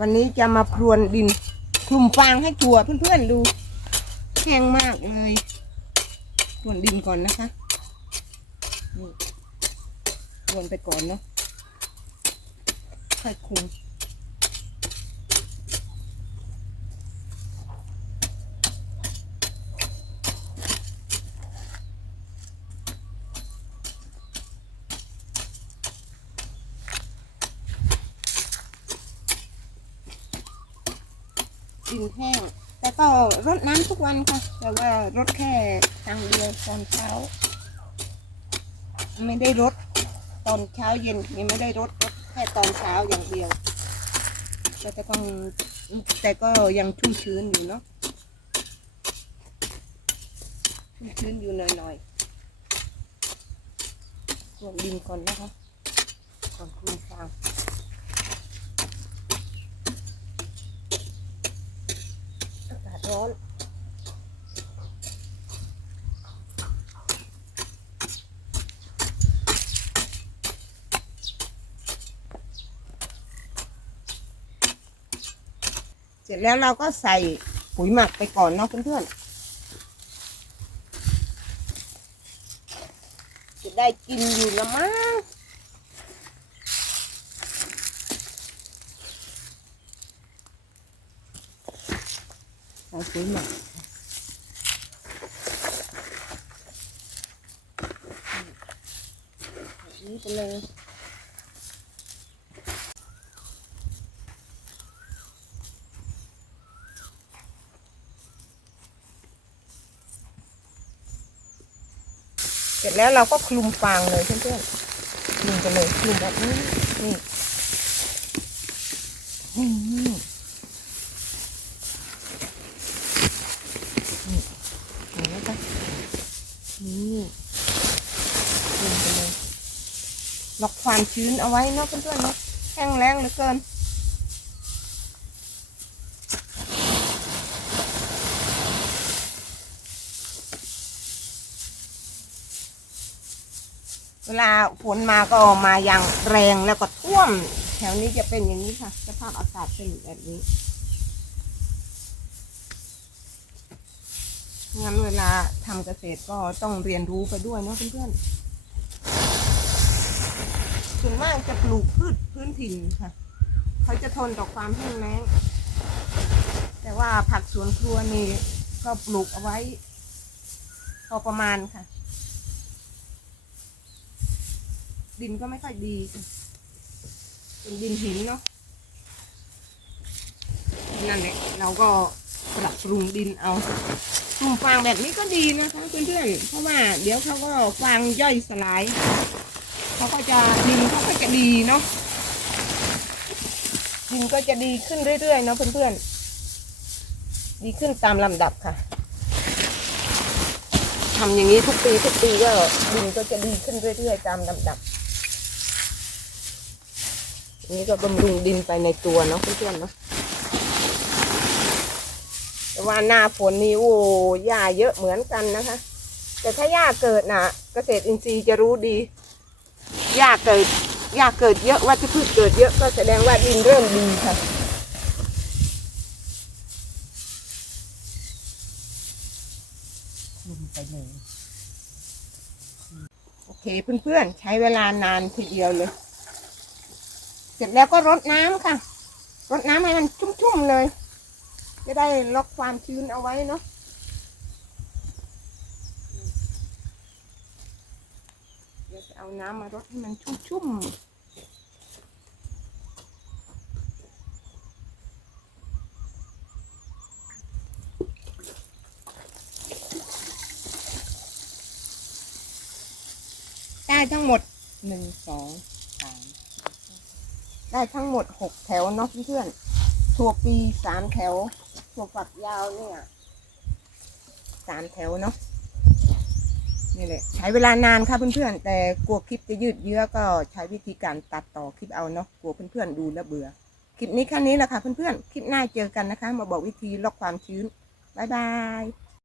วันนี้จะมาพรวนดินคลุมฟางให้ถั่วเพื่อนๆดูแห้งมากเลยพรวนดินก่อนนะคะนี่พรวนไปก่อนเนาะค่อยคลุม ดินแห้ง แต่ก็รดน้ำทุกวันค่ะ แต่ว่ารดแค่ครั้งเดียวตอนเช้า ไม่ได้รดตอนเช้าเย็นนี่ไม่ได้รดรดแค่ตอนเช้าอย่างเดียว ก็จะต้องแต่ก็ยังชุ่มชื้นอยู่เนาะชุ่มชื้นอยู่หน่อยๆรวมดินก่อนนะคะก่อนคลุมฟางอากาศ ร้อนเสร็จแล้วเราก็ใส่ปุ๋ยหมักไปก่อนเนาะเพื่อนๆ จะได้กินอยู่ละมั้ง ใส่ปุ๋ยหมักนี้ไปเลยเสร็จแล้วเราก็คลุมฟางเลยเพื่อนๆคลุมไปเลยคลุมแบบนี้นี่นี่เห็นไหมคะ นี่ลุมไปเลยล็อกความชื้นเอาไว้เนาะเพื่อนๆเนาะแห้งแล้งเหลือเกินเวลาฝนมาก็มาอย่างแรงแล้วก็ท่วม แถวนี้จะเป็นอย่างนี้ค่ะ สภาพอากาศเป็นแบบนี้ งั้นเวลาทำเกษตรก็ต้องเรียนรู้ไปด้วยเนาะเพื่อนๆส่วนมากจะปลูกพืชพื้นถิ่นค่ะ เขาจะทนต่อความแห้งแล้ง แต่ว่าผักสวนครัวนี่ก็ปลูกเอาไว้ พอประมาณค่ะ ดินก็ไม่ค่อยดีเป็นดินหินเนาะนั่นแหละเราก็ปรับปรุงดินเอา ปรุงฟางแบบนี้ก็ดีนะคะเพื่อนๆ เพราะว่าเดี๋ยวเขาก็ฟางย่อยสลาย เขาก็จะดินเขาก็จะดีเนาะ ดินก็จะดีขึ้นเรื่อยๆเนาะเพื่อนๆ ดีขึ้นตามลำดับค่ะทำอย่างนี้ทุกปีทุกปีก็ดินก็จะดีขึ้นเรื่อยๆตามลำดับนี่ก็บำรุงดินไปในตัวเนาะเพื่อนๆเนาะ แต่ว่าหน้าฝนนี่โอ้หญ้าเยอะเหมือนกันนะคะ แต่ถ้าหญ้าเกิดนะเกษตรอินทรีย์จะรู้ดีหญ้าเกิดหญ้าเกิดเยอะวัชพืชเกิดเยอะก็แสดงว่าดินเริ่มดีค่ะลงไปเลยโอเคเพื่อนๆ ใช้เวลานานทีเดียวเลย เสร็จแล้วก็รดน้ำค่ะ รดน้ำให้มันชุ่มๆเลย จะได้ล็อกความชื้นเอาไว้เนาะเดี๋ยวจะเอาน้ำมารดให้มันชุ่มๆได้ทั้งหมดหนึ่งสองสามได้ทั้งหมดหกแถวเนาะเพื่อนๆถั่วปีสามแถว ถั่วฝักยาวเนี่ยสามแถวเนาะนี่แหละใช้เวลานานค่ะเพื่อนๆ แต่กลัวคลิปจะยืดเยื้อก็ใช้วิธีการตัดต่อคลิปเอาเนาะกลัวเพื่อนๆดูแล้วเบื่อ คลิปนี้แค่นี้แหละค่ะเพื่อนๆ คลิปหน้าเจอกันนะคะ มาบอกวิธีลดความชื้น บ๊ายบาย